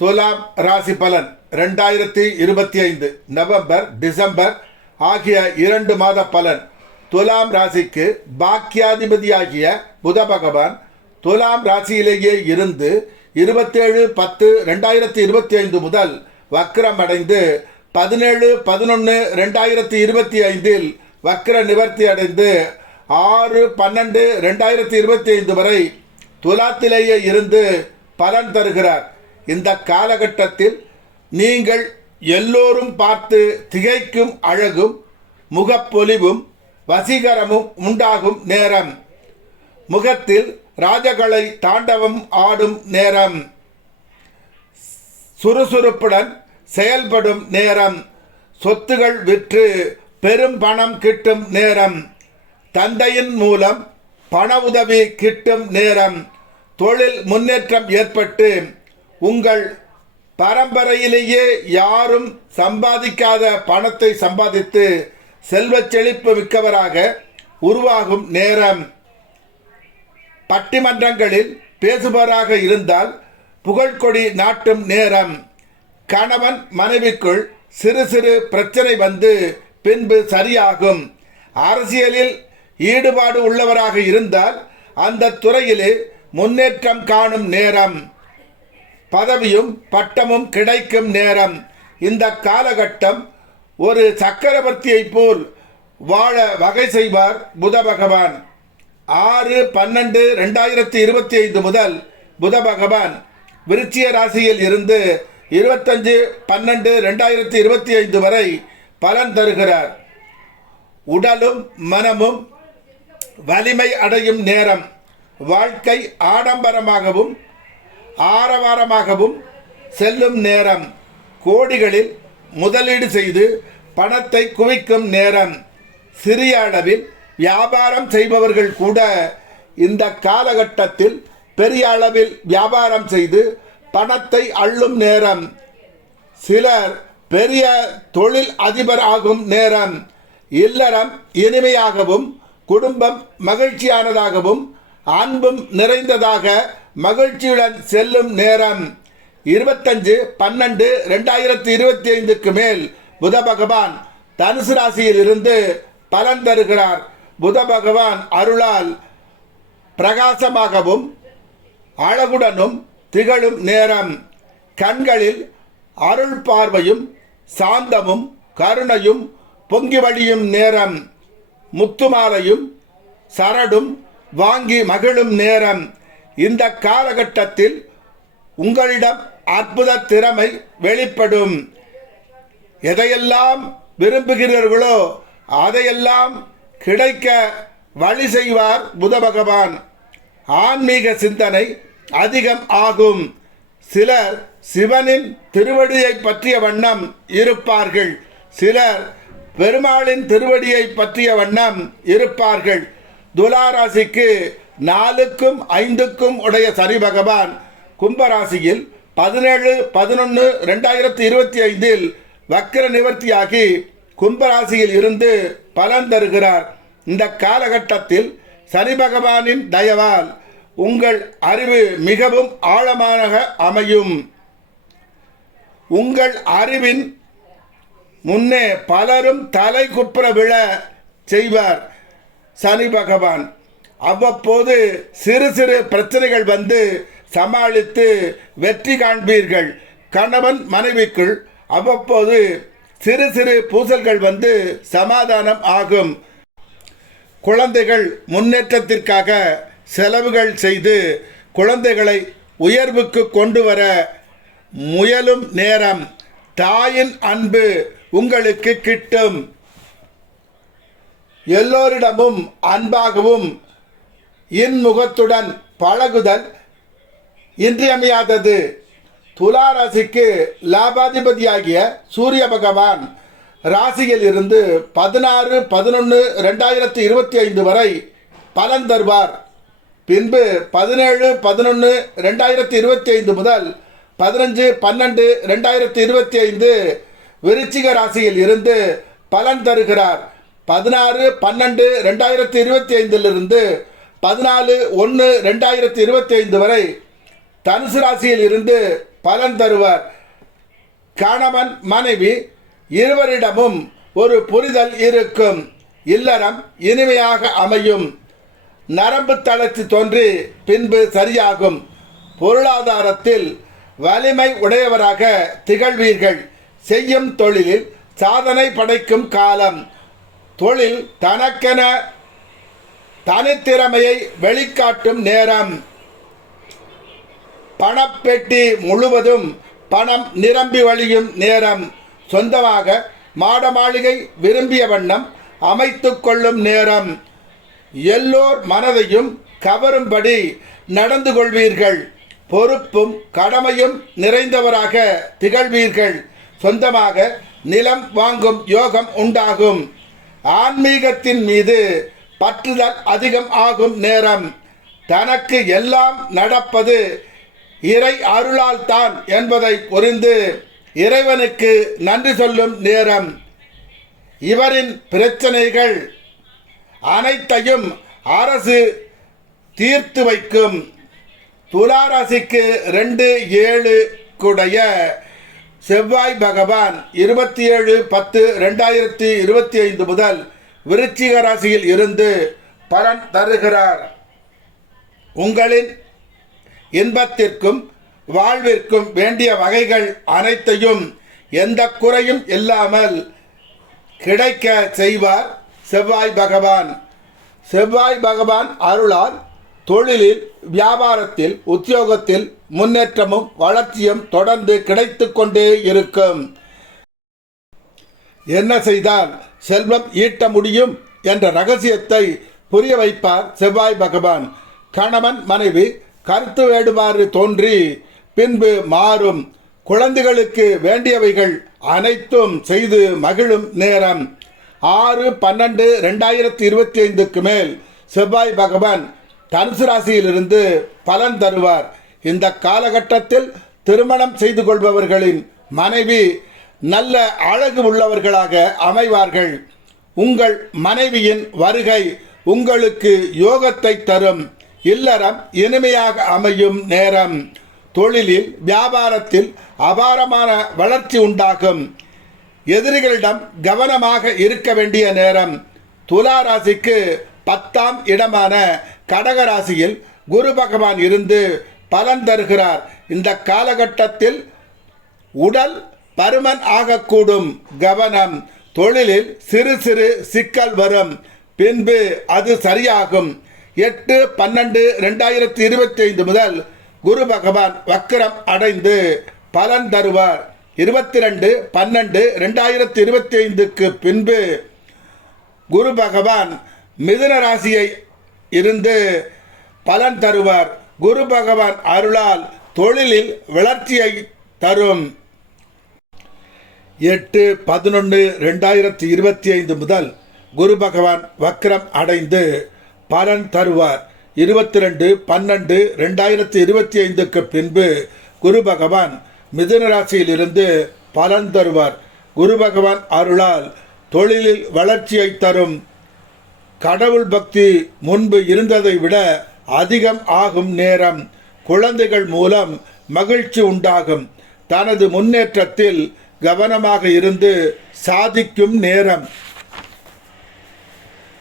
துலாம் ராசி பலன் ரெண்டாயிரத்தி இருபத்தி ஐந்து நவம்பர் டிசம்பர் ஆகிய இரண்டு மாத பலன். துலாம் ராசிக்கு பாக்கியாதிபதியாகிய புத பகவான் துலாம் ராசியிலேயே இருந்து இருபத்தேழு பத்து ரெண்டாயிரத்தி இருபத்தி ஐந்து முதல் வக்ரம் அடைந்து பதினேழு பதினொன்று ரெண்டாயிரத்தி இருபத்தி ஐந்தில் வக்ர நிவர்த்தி அடைந்து ஆறு பன்னெண்டு ரெண்டாயிரத்தி இருபத்தி ஐந்து வரை துலாத்திலேயே இருந்து பலன் தருகிறார். இந்த காலகட்டத்தில் நீங்கள் எல்லோரும் பார்த்து திகைக்கும் அழகும் முகப்பொலிவும் வசீகரமும் உண்டாகும் நேரம். முகத்தில் ராஜகலை தாண்டவம் ஆடும் நேரம். சுறுசுறுப்புடன் செயல்படும் நேரம். சொத்துகள் விற்று பெரும் பணம் கிட்டும் நேரம். தந்தையின் மூலம் பண உதவி கிட்டும் நேரம். தொழில் முன்னேற்றம் ஏற்பட்டு உங்கள் பரம்பரையிலேயே யாரும் சம்பாதிக்காத பணத்தை சம்பாதித்து செல்வச் செழிப்பு மிக்கவராக உருவாகும் நேரம். பட்டிமன்றங்களில் பேசுபவராக இருந்தால் புகழ்கொடி நாட்டும் நேரம். கணவன் மனைவிக்குள் சிறு சிறு பிரச்சனை வந்து பின்பு சரியாகும். அரசியலில் ஈடுபாடு உள்ளவராக இருந்தால் அந்த துறையிலே முன்னேற்றம் காணும் நேரம். பதவியும் பட்டமும் கிடைக்கும் நேரம். இந்த காலகட்டம் ஒரு சக்கரவர்த்தியைப் போல் வாழ வகை செய்வார் புத பகவான். ஆறு பன்னெண்டு ரெண்டாயிரத்தி இருபத்தி ஐந்து முதல் புத பகவான். விருச்சிய ராசியில் இருந்து இருபத்தஞ்சு பன்னெண்டு ரெண்டாயிரத்தி இருபத்தி ஐந்து வரை பலன் தருகிறார். உடலும் மனமும் வலிமை அடையும் நேரம். வாழ்க்கை ஆடம்பரமாகவும் ஆரவாரமாகவும் செல்லும் நேரம். கோடிகளில் முதலீடு செய்து பணத்தை குவிக்கும் நேரம். சிறிய அளவில் வியாபாரம் செய்பவர்கள் கூட இந்த காலகட்டத்தில் பெரிய அளவில் வியாபாரம் செய்து பணத்தை அள்ளும் நேரம். சிலர் பெரிய தொழில் அதிபர் ஆகும் நேரம். இல்லறம் இனிமையாகவும் குடும்பம் மகிழ்ச்சியானதாகவும் அன்பும் நிறைந்ததாக மகிழ்ச்சியுடன் செல்லும் நேரம். இருபத்தஞ்சு பன்னெண்டு ரெண்டாயிரத்தி இருபத்தி ஐந்துக்கு மேல் புத பகவான் தனுசு ராசியில் இருந்து பலன் தருகிறார். புத பகவான் அருளால் பிரகாசமாகவும் அழகுடனும் திகழும் நேரம். கண்களில் அருள் பார்வையும் சாந்தமும் கருணையும் பொங்கி வழியும் நேரம். முத்துமாலையும் சரடும் வாங்கி மகிழும் நேரம். இந்த காலகட்டத்தில் உங்களிடம் அற்புத திறமை வெளிப்படும். எதையெல்லாம் விரும்புகிறீர்களோ அதையெல்லாம் கிடைக்க வழி செய்வார் புத பகவான். ஆன்மீக சிந்தனை அதிகம் ஆகும். சிலர் சிவனின் திருவடியை பற்றிய வண்ணம் இருப்பார்கள். சிலர் பெருமாளின் திருவடியை பற்றிய வண்ணம் இருப்பார்கள். துலாராசிக்கு நாலுக்கும் ஐந்துக்கும் உடைய சனி பகவான் கும்பராசியில் பதினேழு பதினொன்று ரெண்டாயிரத்தி இருபத்தி ஐந்தில் வக்கர நிவர்த்தியாகி கும்பராசியில் இருந்து பலன் தருகிறார். இந்த காலகட்டத்தில் சனி பகவானின் தயவால் உங்கள் அறிவு மிகவும் ஆழமாக அமையும். உங்கள் அறிவின் முன்னே பலரும் தலை குப்புற விழ செய்வார். சனி பகவான். அவ்வப்போது சிறு சிறு பிரச்சனைகள் வந்து சமாளித்து வெற்றி காண்பீர்கள். கணவன் மனைவிக்குள் அவ்வப்போது சிறு சிறு பூசல்கள் வந்து சமாதானம் ஆகும். குழந்தைகள் முன்னேற்றத்திற்காக செலவுகள் செய்து குழந்தைகளை உயர்வுக்கு கொண்டு வர முயலும் நேரம். தாயின் அன்பு உங்களுக்கு கிட்டும். எல்லோரிடமும் அன்பாகவும் இன்முகத்துடன் பழகுதல் இன்றியமையாதது. துலா ராசிக்கு லாபாதிபதியாகிய சூரிய பகவான் ராசியில் இருந்து பதினாறு பதினொன்று ரெண்டாயிரத்தி இருபத்தி ஐந்து வரை பலன் தருவார். பின்பு பதினேழு பதினொன்று ரெண்டாயிரத்தி இருபத்தி ஐந்து முதல் பதினஞ்சு பன்னெண்டு ரெண்டாயிரத்தி இருபத்தி ஐந்து விருச்சிக ராசியில் இருந்து பலன் தருகிறார். பதினாறு பன்னெண்டு ரெண்டாயிரத்தி இருபத்தி ஐந்திலிருந்து பதினாலு ஒன்று ரெண்டாயிரத்தி இருபத்தி ஐந்து வரை தனுசு ராசியில் இருந்து பலன் தருவார். கணவன் மனைவி இருவரிடமும் ஒரு புரிதல் இருக்கும். இல்லறம் இனிமையாக அமையும். நரம்பு தளர்ச்சி தோன்றி பின்பு சரியாகும். பொருளாதாரத்தில் வலிமை உடையவராக திகழ்வீர்கள். செய்யும் தொழிலில் சாதனை படைக்கும் காலம். தொழில் தனக்கென தனித்திறமையை வெளிக்காட்டும் நேரம். பணப்பெட்டி முழுவதும் பணம் நிரம்பி வழியும் நேரம். சொந்தமாக மாட மாளிகை விரும்பிய வண்ணம் அமைத்து கொள்ளும் நேரம். எல்லோர் மனதையும் கவரும்படி நடந்து கொள்வீர்கள். பொறுப்பும் கடமையும் நிறைந்தவராக திகழ்வீர்கள். சொந்தமாக நிலம் வாங்கும் யோகம் உண்டாகும். ஆன்மீகத்தின் மீது பற்றுதல் அதிகம் ஆகும் நேரம். தனக்கு எல்லாம் நடப்பது இறை அருளால் தான் என்பதை புரிந்து இறைவனுக்கு நன்றி சொல்லும் நேரம். இவரின் பிரச்சனைகள் அனைத்தையும் அரசு தீர்த்து வைக்கும். துளாராசிக்கு ரெண்டு ஏழு குடைய செவ்வாய் பகவான் இருபத்தி ஏழு பத்து ரெண்டாயிரத்தி இருபத்தி ஐந்து முதல் விருச்சிக ராசியில் இருந்து பலன் தருகிறார். உங்களின் இன்பத்திற்கும் வாழ்விற்கும் வேண்டிய வகைகள் அனைத்தையும் எந்த குறையும் இல்லாமல் கிடைக்க செய்வார் செவ்வாய் பகவான். செவ்வாய் பகவான் அருளால் தொழிலில் வியாபாரத்தில் உத்தியோகத்தில் முன்னேற்றமும் வளர்ச்சியும் தொடர்ந்து கிடைத்து கொண்டே இருக்கும். என்ன செய்தால் செல்வம் ஈட்ட முடியும் என்ற ரகசியத்தை புரிய வைப்பார் செவ்வாய் பகவான். கணவன் மனைவி கருத்து வேடுமாறு தோன்றி பின்பு மாறும். குழந்தைகளுக்கு வேண்டியவைகள் அனைத்தும் செய்து மகிழும் நேரம். ஆறு பன்னெண்டு ரெண்டாயிரத்தி இருபத்தி ஐந்துக்கு மேல் செவ்வாய் பகவான் தனுசு ராசியிலிருந்து பலன் தருவார். இந்த காலகட்டத்தில் திருமணம் செய்து கொள்பவர்களின் மனைவி நல்ல அழகு உள்ளவர்களாக அமைவார்கள். உங்கள் மனைவியின் வருகை உங்களுக்கு யோகத்தை தரும். இல்லறம் இனிமையாக அமையும் நேரம். தொழிலில் வியாபாரத்தில் அபாரமான வளர்ச்சி உண்டாகும். எதிரிகளிடம் கவனமாக இருக்க வேண்டிய நேரம். துலா ராசிக்கு பத்தாம் இடமான கடகராசியில் குரு பகவான் இருந்து பலன் தருகிறார். இந்த காலகட்டத்தில் உடல் பருமன் ஆகக்கூடும் கவனம். தொழிலில் சிறு சிறு சிக்கல் வரும். பின்பு அது சரியாகும். எட்டு பன்னெண்டு ரெண்டாயிரத்தி இருபத்தி ஐந்து முதல் குரு பகவான் வக்கரம் அடைந்து பலன் தருவார். இருபத்தி ரெண்டு பன்னெண்டு ரெண்டாயிரத்தி இருபத்தி ஐந்துக்கு பின்பு குரு பகவான் மிதுன ராசியை இருந்து பலன் தருவார். குரு பகவான் அருளால் தொழிலில் வளர்ச்சியை தரும். எட்டு பதினொன்று ரெண்டாயிரத்தி இருபத்தி ஐந்து முதல் குரு பகவான் வக்ரம் அடைந்து பலன் தருவார். இருபத்தி ரெண்டு பன்னெண்டு ரெண்டாயிரத்தி இருபத்தி ஐந்துக்கு பின்பு குரு பகவான் மிதுன ராசியிலிருந்து பலன் தருவார். குரு பகவான் அருளால் தொழிலில் வளர்ச்சியை தரும். கடவுள் பக்தி முன்பு இருந்ததை விட அதிகம் ஆகும் நேரம். குழந்தைகள் மூலம் மகிழ்ச்சி உண்டாகும். தனது முன்னேற்றத்தில் கவனமாக இருந்து சாதிக்கும் நேரம்.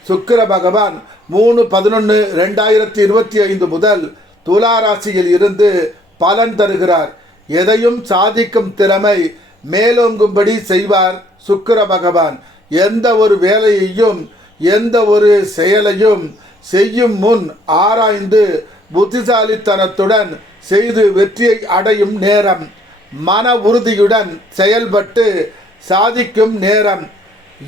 சுக்கிர பகவான் மூணு பதினொன்று ரெண்டாயிரத்தி இருபத்தி ஐந்து முதல் துலா ராசியில் இருந்து பலன் தருகிறார். எதையும் சாதிக்கும் திறமை மேலோங்கும்படி செய்வார் சுக்கிர பகவான். எந்த ஒரு வேலையையும் எந்த ஒரு செயலையும் செய்யும் முன் ஆராய்ந்து புத்திசாலித்தனத்துடன் செய்து வெற்றியை அடையும் நேரம். மன உறுதியுடன் செயல்பட்டு சாதிக்கும் நேரம்.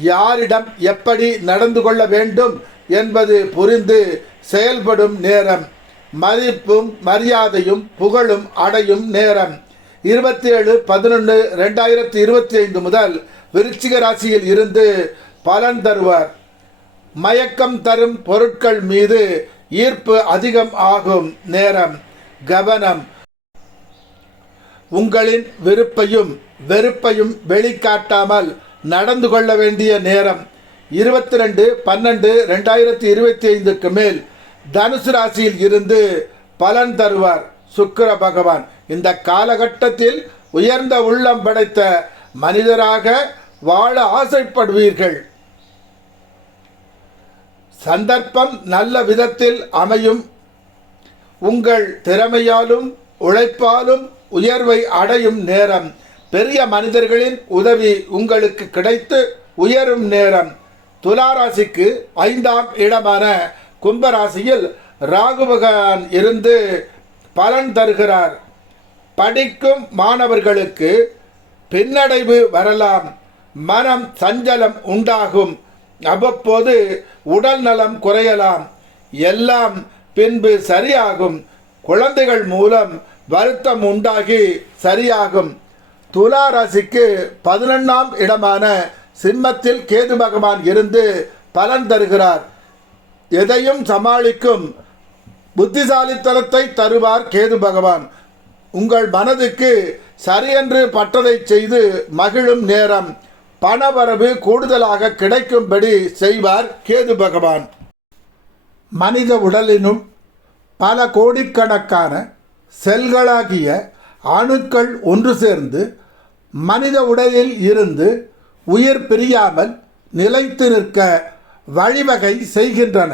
யாரிடம் எப்படி நடந்து கொள்ள வேண்டும் என்பது புரிந்து செயல்படும் நேரம். மதிப்பும் மரியாதையும் புகழும் அடையும் நேரம். இருபத்தி ஏழு பதினொன்று ரெண்டாயிரத்தி இருபத்தி ஐந்து முதல் விருச்சிக ராசியில் இருந்து பலன் தருவார். மயக்கம் தரும் பொருட்கள் மீது ஈர்ப்பு அதிகம் ஆகும் நேரம் கவனம். உங்களின் விருப்பையும் வெறுப்பையும் வெளிக்காட்டாமல் நடந்து கொள்ள வேண்டிய நேரம். இருபத்தி ரெண்டு பன்னெண்டு ரெண்டாயிரத்தி இருபத்தி ஐந்துக்கு மேல் தனுசு ராசியில் இருந்து பலன் தருவார் சுக்கர பகவான். இந்த காலகட்டத்தில் உயர்ந்த உள்ளம் படைத்த மனிதராக வாழ ஆசைப்படுவீர்கள். சந்தர்ப்பம் நல்ல விதத்தில் அமையும். உங்கள் திறமையாலும் உழைப்பாலும் உயர்வை அடையும் நேரம். பெரிய மனிதர்களின் உதவி உங்களுக்கு கிடைத்து உயரும் நேரம். துலாராசிக்கு ஐந்தாம் இடமான கும்பராசியில் ராகுபகவான் இருந்து பலன் தருகிறார். படிக்கும் மாணவர்களுக்கு பின்னடைவு வரலாம். மனம் சஞ்சலம் உண்டாகும். அவ்வப்போது உடல் நலம் குறையலாம். எல்லாம் பின்பு சரியாகும். குழந்தைகள் மூலம் வருத்தம் உண்டாகி சரியாகும். துலா ராசிக்கு பதினொன்றாம் இடமான சிம்மத்தில் கேது பகவான் இருந்து பலன் தருகிறார். எதையும் சமாளிக்கும் புத்திசாலித்தனத்தை தருவார் கேது பகவான். உங்கள் மனதுக்கு சரியென்று பட்டதை செய்து மகிழும் நேரம். பணவரவு கூடுதலாக கிடைக்கும்படி செய்வார் கேது பகவான். மனித உடலினும் பல கோடிக்கணக்கான செல்களாகிய அணுக்கள் ஒன்று சேர்ந்து மனித உடலில் இருந்து உயிர் பிரியாமல் நிலைத்து நிற்க வழிவகை செய்கின்றன.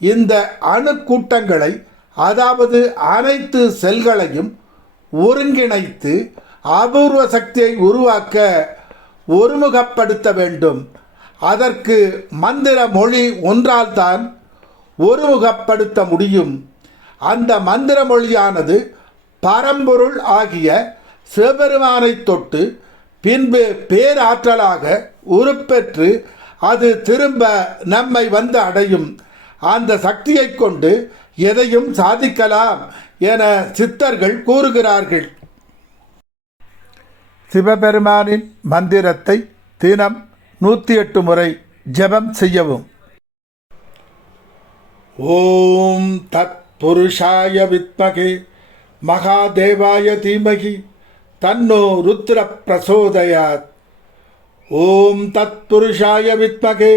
இந்த அணுக்கூட்டங்களை அதாவது அனைத்து செல்களையும் ஒருங்கிணைத்து அபூர்வ சக்தியை உருவாக்க ஒருமுகப்படுத்த வேண்டும். அதற்கு மந்திர மொழி ஒன்றால்தான் ஒருமுகப்படுத்த முடியும். அந்த மந்திர மொழியானது பரம்பொருள் ஆகிய சிவபெருமானை தொட்டு பின்பு பேராற்றலாக உருப்பெற்று அது திரும்ப நம்மை வந்து அடையும். அந்த சக்தியை கொண்டு எதையும் சாதிக்கலாம் என சித்தர்கள் கூறுகிறார்கள். சிவபெருமானின் மந்திரத்தை தினம் நூற்றி எட்டு முறை ஜெபம் செய்யவும். ஓம் தத் புருஷாய வித்மகே மகாதேவாய தீமகி தன்னோ ருத்ர பிரசோதயாத் ஓம் தத் புருஷாய வித்மகே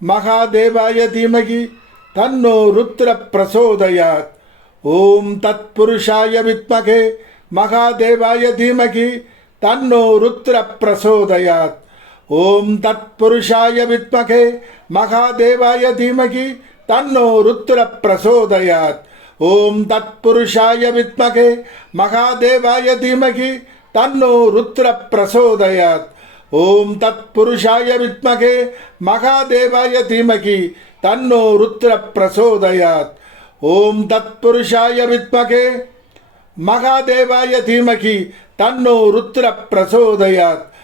மகாதேவாய தீமகி தன்னோ ருத்ர பிரசோதயாத் ஓம் தத் புருஷாய வித்மகே மகாதேவாய தீமகி தன்னோ ருத்ர பிரசோதயாத் ஓம் தத் புருஷாய வித்மகே மகாதேவாய தீமகி தன்னோ ருத்ர பிரசோதயாத் ஓம் தத் புருஷாய வித்மகே மகாதேவாய தீமகி தன்னோ ருத்ர பிரசோதயாத் ஓம் தத் புருஷாய வித்மகே மகாதேவாய தீமகி தன்னோ ருத்ர பிரசோதயாத் ஓம் தத் புருஷாய வித்மகே மகாதேவாய